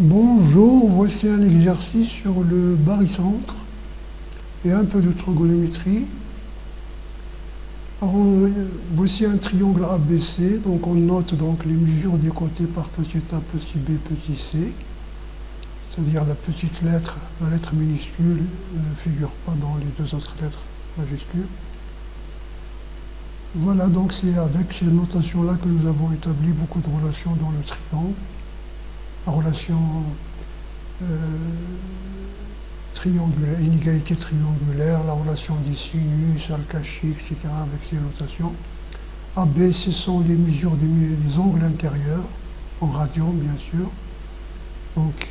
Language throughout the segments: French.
Bonjour, voici un exercice sur le barycentre et un peu de trigonométrie. Alors, voici un triangle ABC, donc on note donc les mesures des côtés par petit a, petit b, petit c, c'est-à-dire la petite lettre, la lettre minuscule ne figure pas dans les deux autres lettres majuscules. Voilà, donc c'est avec ces notations-là que nous avons établi beaucoup de relations dans le triangle. La relation triangulaire, inégalité triangulaire, la relation des sinus, al-Kachi, etc. avec ces notations. AB, ce sont les mesures des angles intérieurs, en radians bien sûr. Donc,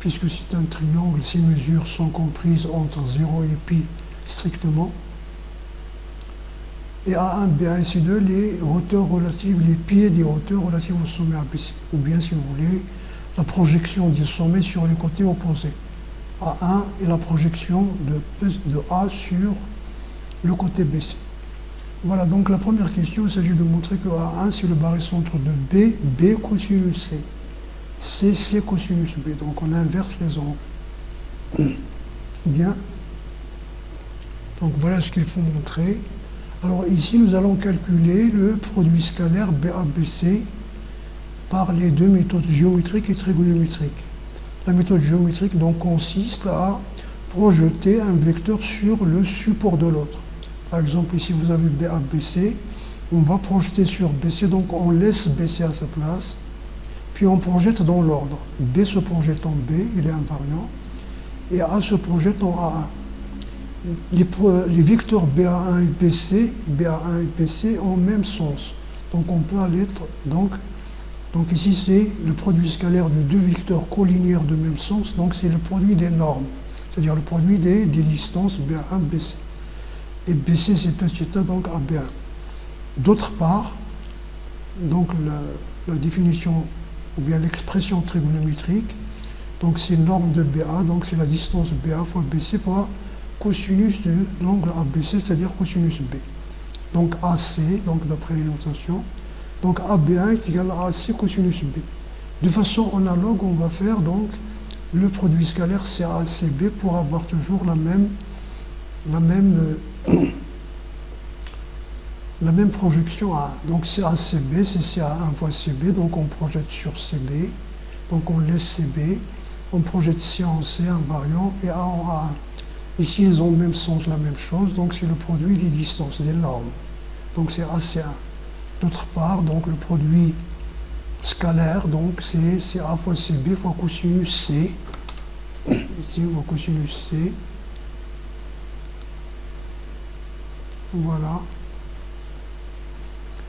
puisque c'est un triangle, ces mesures sont comprises entre 0 et pi strictement. Et A1, B1 et C2, les hauteurs relatives, les pieds des hauteurs relatives au sommet ABC. Ou bien, si vous voulez, la projection des sommets sur les côtés opposés. A1 est la projection de A sur le côté BC. Voilà, donc la première question, il s'agit de montrer que A1, c'est le barycentre de B, B cosinus C. C, C cosinus B. Donc on inverse les angles. Bien. Donc voilà ce qu'il faut montrer. Alors ici, nous allons calculer le produit scalaire BABC par les deux méthodes géométriques et trigonométriques. La méthode géométrique donc consiste à projeter un vecteur sur le support de l'autre. Par exemple, ici vous avez BABC, on va projeter sur BC, donc on laisse BC à sa place, puis on projette dans l'ordre. B se projette en B, il est invariant, et A se projette en A1. Les vecteurs BA1 et BC ont le même sens. Donc on peut aller donc ici c'est le produit scalaire de deux vecteurs collinéaires de même sens, donc c'est le produit des normes, c'est-à-dire le produit des distances BA1, BC. Et BC c'est petit a, donc AB1. D'autre part, donc la définition ou bien l'expression trigonométrique, donc c'est norme de BA, donc c'est la distance BA fois BC fois cosinus de l'angle ABC, c'est-à-dire cosinus B. Donc AC, donc d'après les notations, donc AB1 est égal à AC cosinus B. De façon analogue, on va faire donc le produit scalaire CACB pour avoir toujours la même projection A. Donc CACB, c'est CA1 fois CB, donc on projette sur CB, donc on laisse CB, on projette C en C invariant et A en A1. Ici, ils ont le même sens, la même chose, donc c'est le produit des distances, des normes. Donc c'est AC1. D'autre part, donc le produit scalaire, donc c'est A fois CB fois cosinus C. Ici, on voit cosinus C. Voilà.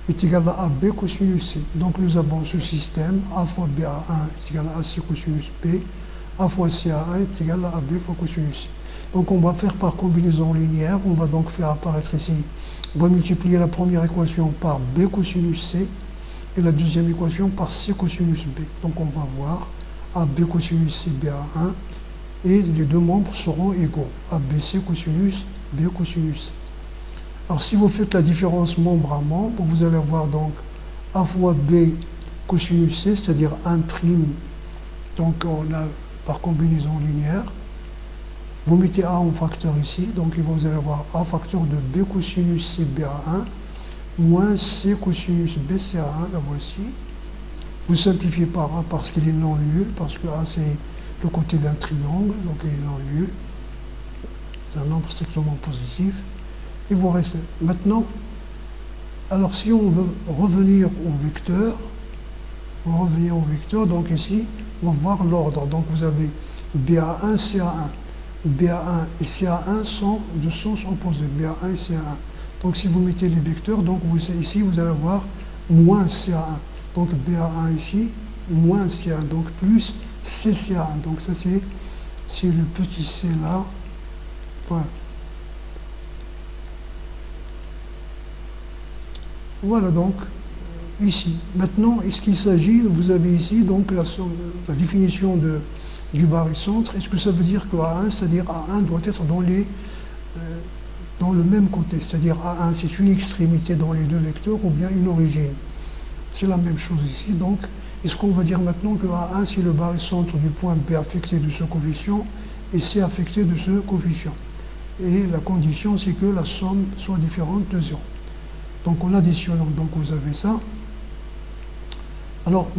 Est égal à AB cosinus C. Donc nous avons ce système, A fois BA1 est égal à AC cosinus B, A fois CA1 est égal à AB fois cosinus C. Donc on va faire par combinaison linéaire, on va donc faire apparaître ici, on va multiplier la première équation par B cosinus C et la deuxième équation par C cosinus B. Donc on va voir AB cosinus C, BA1 et les deux membres seront égaux, ABC cosinus, B cosinus C. Alors si vous faites la différence membre à membre, vous allez avoir donc A fois B cosinus C, c'est-à-dire 1 prime, donc on a par combinaison linéaire. Vous mettez A en facteur ici, donc vous allez avoir A facteur de B cosinus C BA1 moins C cosinus B CA1, la voici. Vous simplifiez par A parce qu'il est non nul, parce que A c'est le côté d'un triangle, donc il est non nul. C'est un nombre strictement positif. Et vous restez. Maintenant, alors si on veut revenir au vecteur, donc ici, on va voir l'ordre. Donc vous avez BA1, CA1. BA1 et CA1 sont de sens opposés, BA1 et CA1. Donc si vous mettez les vecteurs, donc ici vous allez avoir moins CA1. Donc BA1 ici, moins CA1, donc plus CCA1. Donc ça c'est le petit c là. Voilà. Voilà donc ici. Maintenant, est-ce qu'il s'agit, vous avez ici donc la définition du barycentre. Est-ce que ça veut dire que A1, c'est-à-dire A1 doit être dans le même côté, c'est-à-dire A1 c'est une extrémité dans les deux vecteurs ou bien une origine. C'est la même chose ici, donc Et ce qu'on va dire maintenant que A1 c'est le barycentre du point B affecté de ce coefficient et C affecté de ce coefficient. Et la condition c'est que la somme soit différente de 0. Donc en additionnant, donc vous avez ça. Alors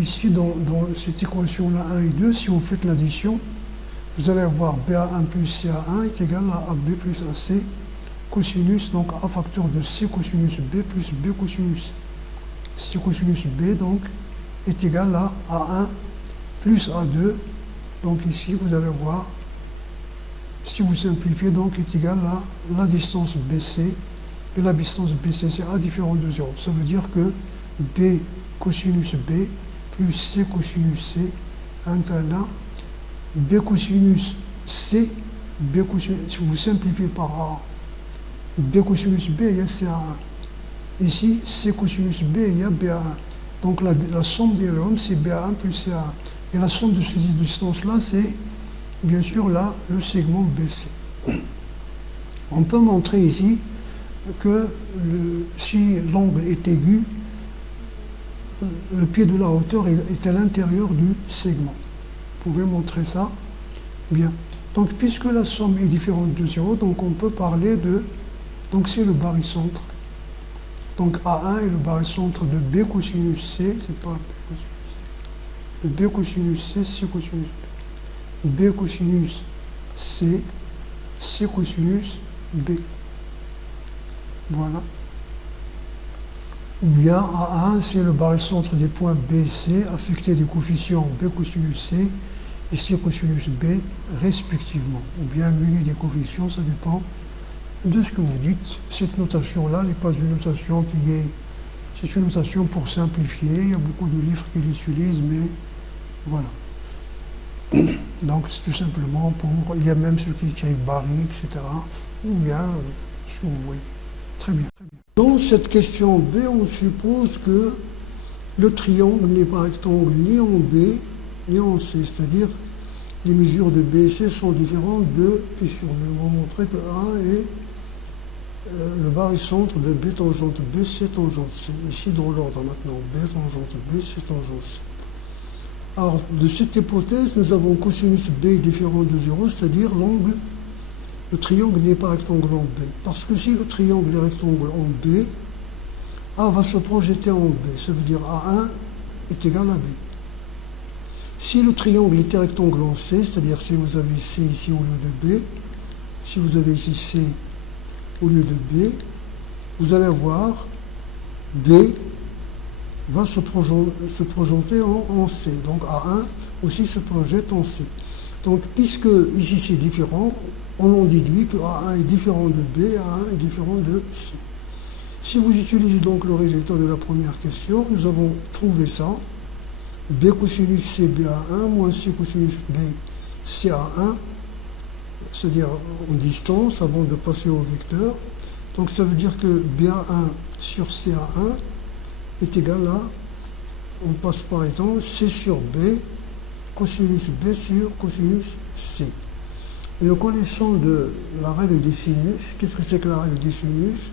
ici dans cette équation-là 1 et 2, si vous faites l'addition, vous allez avoir BA1 plus CA1 est égal à AB plus AC cosinus, donc A facteur de C cosinus B plus B cosinus C cosinus B, donc est égal à A1 plus A2. Donc ici, vous allez voir, si vous simplifiez, donc est égal à la distance BC, et la distance BC c'est A différent de 0. Ça veut dire que B cosinus B plus C cosinus C égale à B cosinus C, B cosinus, si vous simplifiez par A, B cosinus B, il y a CA1. Ici, C cosinus B, il y a BA1. Donc la somme des rhombes, c'est BA1 plus CA1. Et la somme de ces distances-là, c'est bien sûr là, le segment BC. On peut montrer ici que si l'angle est aigu, le pied de la hauteur est à l'intérieur du segment. Vous pouvez montrer ça. Bien. Donc, puisque la somme est différente de 0, donc on peut parler de... Donc, c'est le barycentre. Donc, A1 est le barycentre de B cosinus C, c'est pas B cosinus C, de B cosinus C, C cosinus B. B cosinus C, C cosinus B. Voilà. Ou bien A1, c'est le barycentre des points B et C affectés des coefficients B cosinus C et C cosinus B respectivement. Ou bien muni des coefficients, ça dépend de ce que vous dites. Cette notation-là n'est pas une notation qui est... C'est une notation pour simplifier. Il y a beaucoup de livres qui l'utilisent, mais voilà. Donc c'est tout simplement pour... Il y a même ceux qui écrivent Barry, etc. Ou bien ce que vous voyez. Très bien, très bien. Dans cette question B, on suppose que le triangle n'est pas rectangle ni en B, ni en C. C'est-à-dire les mesures de B et C sont différentes de... Puis je vais vous montrer que A est le barycentre de B tangente B, C tangente C. Ici dans l'ordre maintenant, B tangente B, C tangente C. Alors, de cette hypothèse, nous avons cosinus B est différent de 0, c'est-à-dire l'angle, le triangle n'est pas rectangle en B. Parce que si le triangle est rectangle en B, A va se projeter en B. Ça veut dire A1 est égal à B. Si le triangle était rectangle en C, c'est-à-dire si vous avez C ici au lieu de B, si vous avez ici C au lieu de B, vous allez avoir B va se projeter en C. Donc A1 aussi se projette en C. Donc puisque ici c'est différent, on en déduit que A1 est différent de B, A1 est différent de C. Si vous utilisez donc le résultat de la première question, nous avons trouvé ça. B cosinus C BA1 moins C cosinus B CA1, c'est-à-dire en distance avant de passer au vecteur. Donc ça veut dire que BA1 sur CA1 est égal à, on passe par exemple, C sur B, cosinus B sur cosinus C. Et le connaissant de la règle des sinus, qu'est-ce que c'est que la règle des sinus?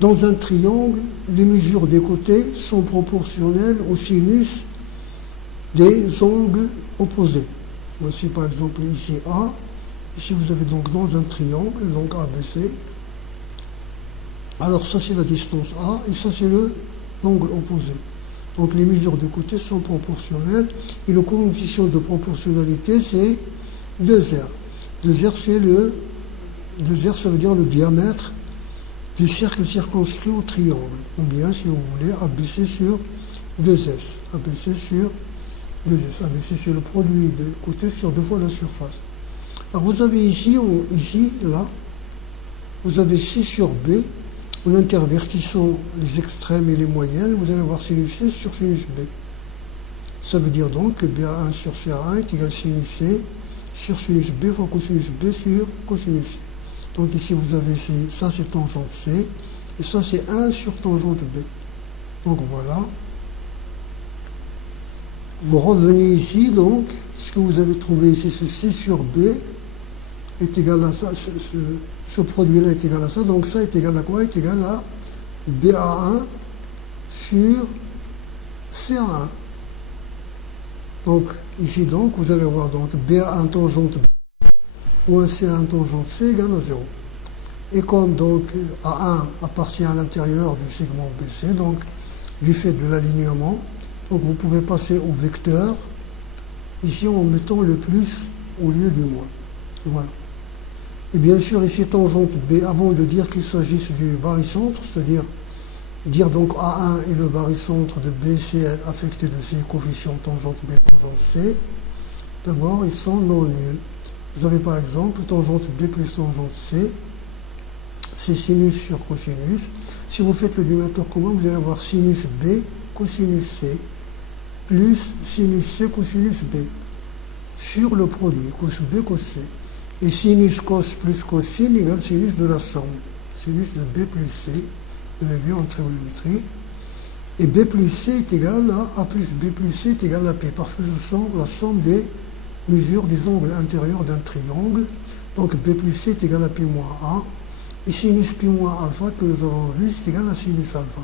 Dans un triangle, les mesures des côtés sont proportionnelles au sinus des angles opposés. Voici par exemple ici A. Ici vous avez donc dans un triangle, donc ABC. Alors ça c'est la distance A et ça c'est l'angle opposé. Donc les mesures de côté sont proportionnelles et le coefficient de proportionnalité c'est 2R. 2R c'est 2R ça veut dire le diamètre du cercle circonscrit au triangle. Ou bien si vous voulez ABC sur 2S. ABC sur 2S. ABC c'est le produit de côté sur 2 fois la surface. Alors vous avez ici, là, vous avez C sur B. En intervertissant les extrêmes et les moyennes, vous allez avoir sinus C sur sinus B. Ça veut dire donc que BA1 sur CA1 est égal à sinus C sur sinus B fois cosinus B sur cosinus C. Donc ici vous avez C, ça c'est tangente C, et ça c'est 1 sur tangente B. Donc voilà. Vous revenez ici, donc, ce que vous avez trouvé ici, ce C sur B est égal à ça, ce produit-là est égal à ça, donc ça est égal à quoi? Est égal à BA1 sur CA1. Donc, ici, donc, vous allez voir donc BA1 tangente B ou un CA1 tangente C égale à 0. Et comme donc A1 appartient à l'intérieur du segment BC, donc du fait de l'alignement, donc vous pouvez passer au vecteur, ici en mettant le plus au lieu du moins. Voilà. Et bien sûr, ici, tangente B, avant de dire qu'il s'agisse du barycentre, c'est-à-dire dire donc A1 est le barycentre de BC affecté de ses coefficients tangente B, tangente C, d'abord, ils sont non nuls. Vous avez par exemple tangente B plus tangente C, c'est sinus sur cosinus. Si vous faites le dénominateur commun, vous allez avoir sinus B, cosinus C, plus sinus C, cosinus B, sur le produit, cos B, cos C. Et sinus cos plus cosine égale sinus de la somme. Sinus de B plus C, vous avez vu en trigonométrie. Et B plus C est égal à A plus B plus C est égal à P, parce que ce sont la somme des mesures des angles intérieurs d'un triangle. Donc B plus C est égal à P moins A. Et sinus Pi moins alpha que nous avons vu, c'est égal à sinus alpha.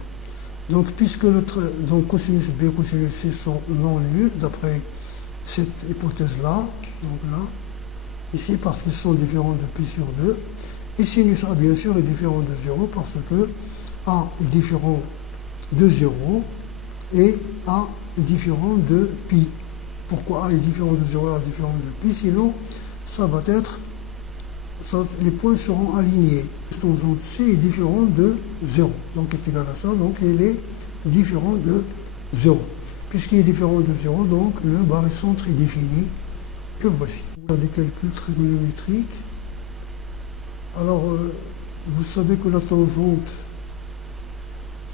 Donc puisque donc cosinus B et cosinus C sont non nuls, d'après cette hypothèse-là, donc là, ici parce qu'ils sont différents de pi sur 2, et sinus A bien sûr est différent de 0 parce que A est différent de 0 et A est différent de pi. Pourquoi A est différent de 0 et A est différent de pi? Sinon, ça va être, les points seront alignés. Tangente C est différent de 0, donc est égal à ça, donc il est différent de 0. Puisqu'il est différent de 0, donc le barycentre est défini, que voici. On a des calculs trigonométriques. Alors, vous savez que la tangente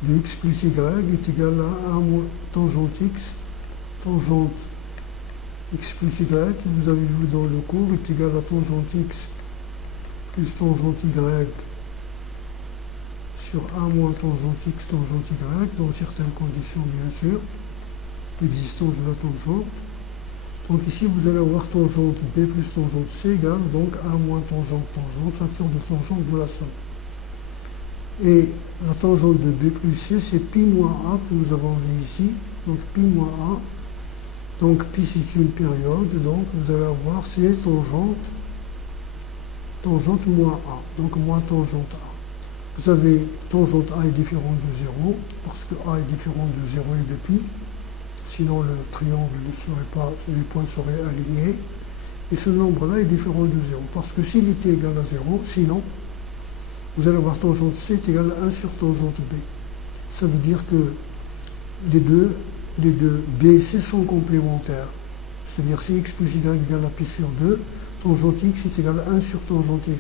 de x plus y est égale à 1 moins tangente x, tangente x plus y, vous avez vu dans le cours, est égal à tangente x plus tangente y sur 1 moins tangente x tangente y, dans certaines conditions bien sûr, l'existence de la tangente. Donc ici vous allez avoir tangente b plus tangente c égale donc 1 moins tangente tangente, facteur de tangente de la somme. Et la tangente de b plus c c'est pi moins a que nous avons vu ici, donc pi moins a. Donc pi c'est une période, donc vous allez avoir c'est tangente moins a, donc moins tangente a. Vous avez tangente a est différent de 0, parce que a est différent de 0 et de pi, sinon le triangle ne serait pas, les points seraient alignés. Et ce nombre-là est différent de 0, parce que s'il était égal à 0, sinon, vous allez avoir tangente c est égal à 1 sur tangente b. Ça veut dire que les deux b et c sont complémentaires. C'est-à-dire si x plus y égale à pi sur 2, tangente x est égal à 1 sur tangente y.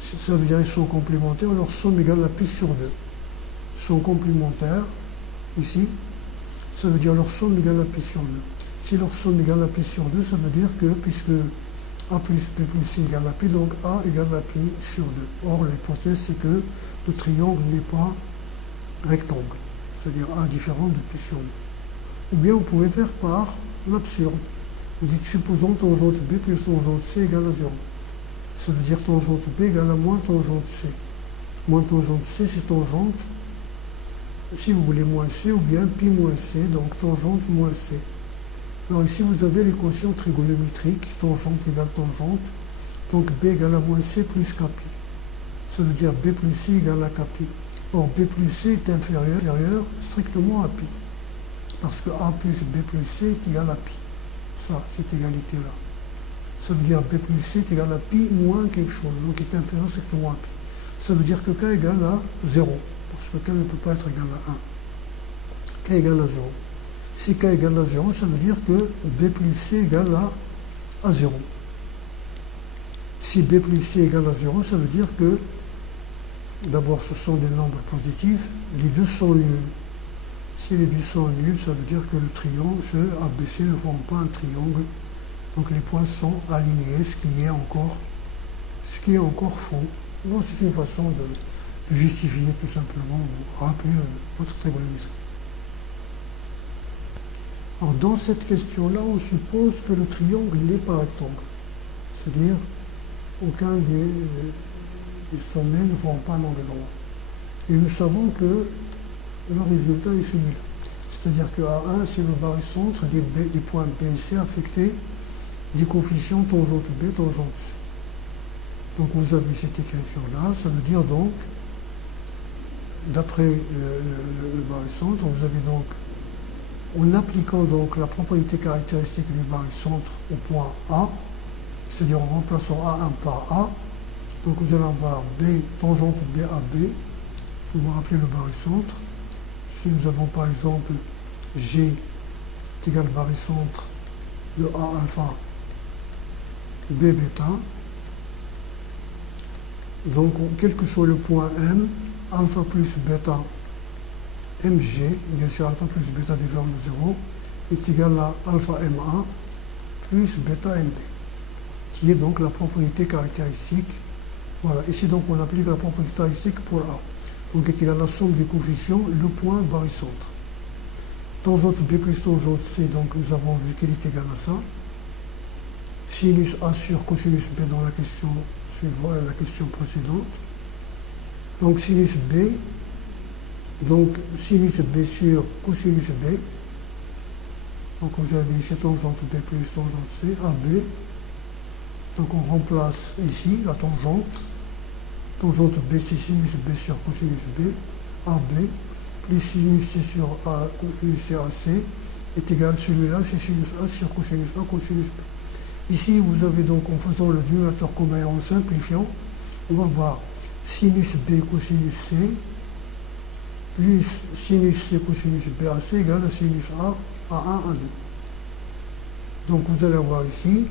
Ça veut dire qu'ils sont complémentaires, leur somme égale à pi sur 2. Ils sont complémentaires, ici, ça veut dire leur somme égale à pi sur 2. Si leur somme égale à pi sur 2, ça veut dire que, puisque a plus b plus c égale à pi, donc a égale à pi sur 2. Or, l'hypothèse, c'est que le triangle n'est pas rectangle, c'est-à-dire a différent de pi sur 2. Ou bien vous pouvez faire par l'absurde. Vous dites, supposons tangente b plus tangente c égale à 0. Ça veut dire tangente b égale à moins tangente c. Moins tangente c, c'est tangente, si vous voulez, moins c, ou bien pi moins c, donc tangente moins c. Alors ici, vous avez l'équation trigonométrique, tangente égale tangente, donc b égale à moins c plus kpi. Ça veut dire b plus c égale à kpi. Or, b plus c est inférieur strictement à pi, parce que a plus b plus c est égal à pi. Ça, cette égalité-là. Ça veut dire b plus c est égal à pi moins quelque chose, donc est inférieur strictement à pi. Ça veut dire que k égale à 0, parce que k ne peut pas être égal à 1. K égale à 0. Si k égale à 0, ça veut dire que b plus c égale à 0. Si b plus c égale à 0, ça veut dire que, d'abord, ce sont des nombres positifs, les deux sont nuls. Si les deux sont nuls, ça veut dire que le triangle, ce ABC ne forme pas un triangle. Donc les points sont alignés, ce qui est encore faux. Donc c'est une façon de justifier tout simplement, ou rappeler votre trigonométrie. Alors dans cette question-là, on suppose que le triangle n'est pas rectangle. C'est-à-dire, aucun des sommets ne forme pas un angle droit. Et nous savons que le résultat est celui-là. C'est-à-dire que A1, c'est le barycentre des points B et C affectés des coefficients tangente B, tangente C. Donc vous avez cette écriture-là, ça veut dire donc, d'après le barycentre, vous avez donc, en appliquant donc la propriété caractéristique du barycentre au point A, c'est-à-dire en remplaçant A1 par A, donc vous allez avoir B, tangente BAB, vous vous rappelez le barycentre. Si nous avons par exemple G est égal barycentre de A alpha B bêta, donc quel que soit le point M, alpha plus bêta Mg, bien sûr alpha plus bêta différent de 0, est égal à alpha Ma plus bêta Mb, qui est donc la propriété caractéristique. Voilà, ici donc on applique la propriété caractéristique pour A. Donc est égal à la somme des coefficients, le point barycentre. Tangente B plus tangente C, donc nous avons vu qu'il est égal à ça. Sinus A sur cosinus B dans la question suivante, la question précédente. Donc sinus B, donc sinus B sur cosinus B. Donc vous avez ici tangente B plus tangente C, AB. Donc on remplace ici la tangente. Tangente B, c'est sinus B sur cosinus B, AB, plus sinus C sur A, cosinus C, AC, est égal à celui-là, c'est sinus A sur cosinus A, cosinus B. Ici, vous avez donc, en faisant le dénominateur commun et en simplifiant, on va voir sinus B cosinus C, plus sinus C cosinus B, AC, égale à sinus A, A1, A2. Donc vous allez voir ici,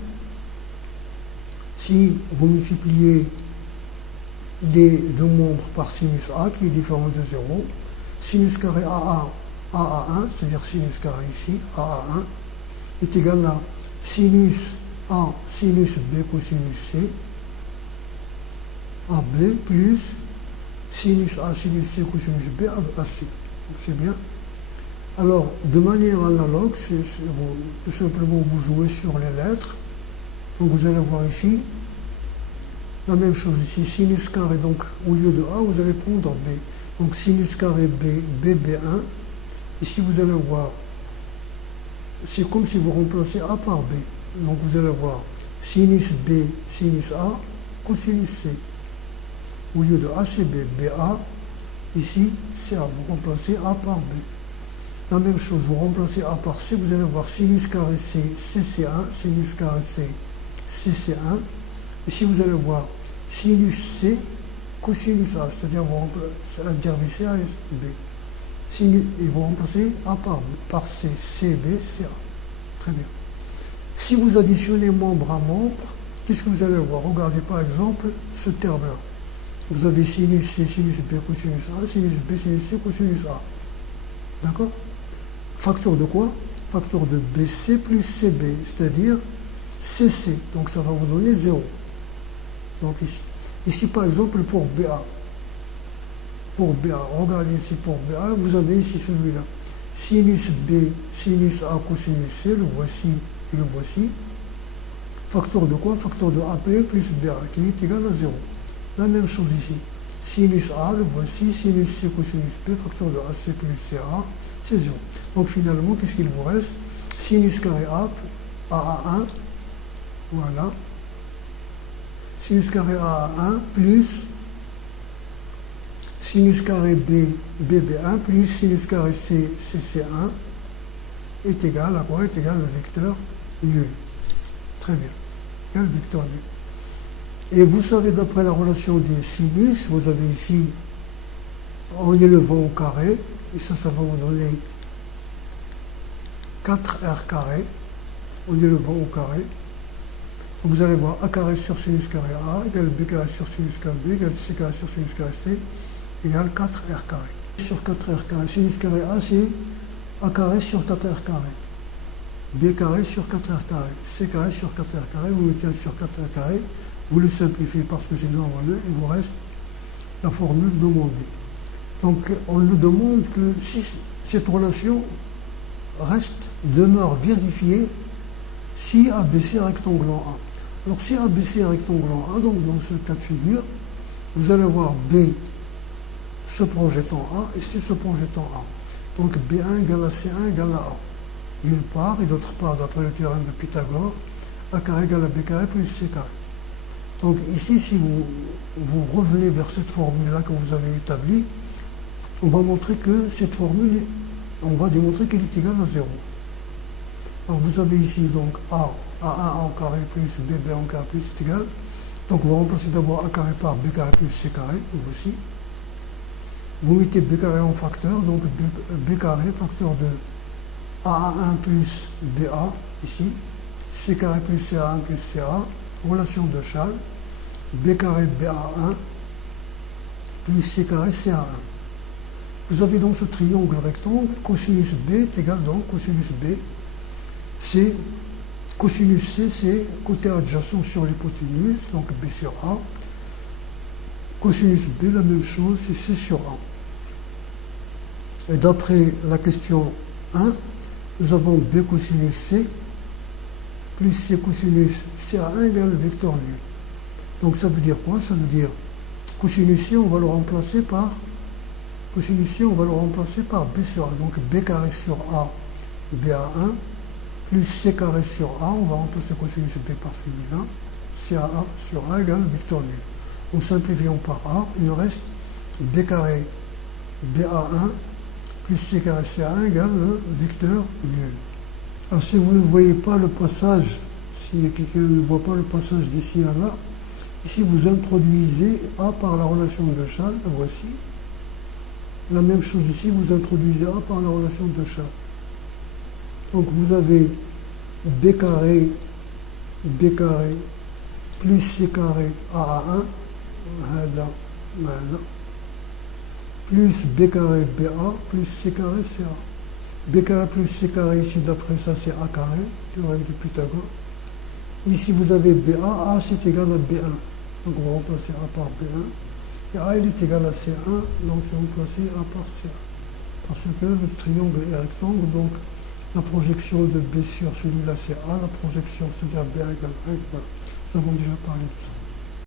si vous multipliez les deux membres par sinus A, qui est différent de 0, sinus carré AA1, c'est-à-dire sinus carré ici, AA1, est égal à sinus A, sinus B cosinus C, AB, plus sinus A, sinus C cosinus B, AC. C'est bien. Alors, de manière analogue, tout simplement vous jouez sur les lettres. Donc vous allez voir ici, la même chose ici, sinus carré, donc au lieu de A, vous allez prendre B. Donc sinus carré B, BB1. Ici, vous allez voir, c'est comme si vous remplacez A par B. Donc vous allez voir sinus B, sinus A, cosinus C. Au lieu de A, c'est B, BA. Ici, c'est A. Vous remplacez A par B. La même chose, vous remplacez A par C, vous allez voir sinus carré C, CC1, sinus carré C, CC1. Ici, vous allez voir sinus C, cosinus A, c'est-à-dire vous remplacez A et B. Et vous remplacez A par C, CB, CA. Très bien. Si vous additionnez membre à membre, qu'est-ce que vous allez voir? Regardez par exemple ce terme-là. Vous avez sinus C, sinus B, cosinus A, sinus B, sinus C, cosinus A. D'accord? Facteur de quoi? Facteur de BC plus CB, c'est-à-dire CC. Donc ça va vous donner 0. Donc ici par exemple pour BA. Pour BA, regardez ici pour BA, vous avez ici celui-là. Sinus B, sinus A, cosinus C, le voici et le voici. Facteur de quoi? Facteur de AP plus BA, qui est égal à 0. La même chose ici. Sinus A, le voici, sinus C, cosinus B, facteur de AC plus CA, c'est 0. Donc finalement, qu'est-ce qu'il vous reste? Sinus carré A, AA1, voilà. Sinus carré AA1 plus sinus carré B, BB1 plus sinus carré C, CC1 est égal à quoi? Est égal au vecteur nul. Très bien. Égal au vecteur nul. Et vous savez, d'après la relation des sinus, vous avez ici, en élevant au carré, et ça va vous donner 4R carré, en élevant au carré. Vous allez voir A carré sur sinus carré A, égale B carré sur sinus carré B, égale C carré sur sinus carré C, égale 4R carré. Sur 4R carré, sinus carré A, c'est A carré sur 4R carré. B carré sur 4R carré, C carré sur 4R carré, vous mettez sur 4R carré, vous le simplifiez parce que c'est normal, il vous reste la formule demandée. Donc on nous demande que si cette relation demeure vérifiée si ABC est rectangle en A. Alors si ABC est rectangle en A, donc dans ce cas de figure, vous allez avoir B se projette en A et C se projette en A. Donc B1 égale à C1 égale à A. D'une part, et d'autre part, d'après le théorème de Pythagore, A carré égale à B carré plus C carré. Donc ici, si vous revenez vers cette formule-là que vous avez établie, on va montrer que cette formule, on va démontrer qu'elle est égale à 0. Alors vous avez ici donc A en carré plus B en carré plus est égal. Donc on va remplacer d'abord A carré par B carré plus C carré, voici. Vous mettez B carré en facteur, donc B carré facteur de A1 plus BA, ici. C carré plus CA1 plus CA, relation de Chasles. B carré BA1 plus C carré CA1. Vous avez donc ce triangle rectangle, cosinus B est égal donc cosinus B, c'est cosinus C, c'est côté adjacent sur l'hypoténuse, donc B sur A. Cosinus B, la même chose, c'est C sur A. Et d'après la question 1, nous avons B cosinus C plus C cosinus CA1 égale vecteur nul. Donc ça veut dire quoi? Ça veut dire cosinus C, on va le remplacer par B sur A. Donc B carré sur A, BA1, plus C carré sur A, on va remplacer cosinus B par celui-là, CA sur A égale vecteur nul. En simplifiant par A, il nous reste B carré BA1 plus C carré CA1 égale le vecteur nul. Alors si vous ne voyez pas le passage, si quelqu'un ne voit pas le passage d'ici à là, ici vous introduisez A par la relation de Chasles, voici. La même chose ici, vous introduisez A par la relation de Chasles. Donc vous avez B carré plus C carré A1, plus B carré BA plus C carré CA. B carré plus C carré, ici d'après ça c'est A carré, théorème de Pythagore. Ici vous avez BA, A c'est égal à B1. Donc on va remplacer A par B1. Et A il est égal à C1, donc je vais remplacer A par CA. Parce que le triangle est rectangle, donc la projection de B sur celui-là c'est A, la projection c'est-à-dire B1 égale 1. Voilà. Nous avons déjà parlé de ça.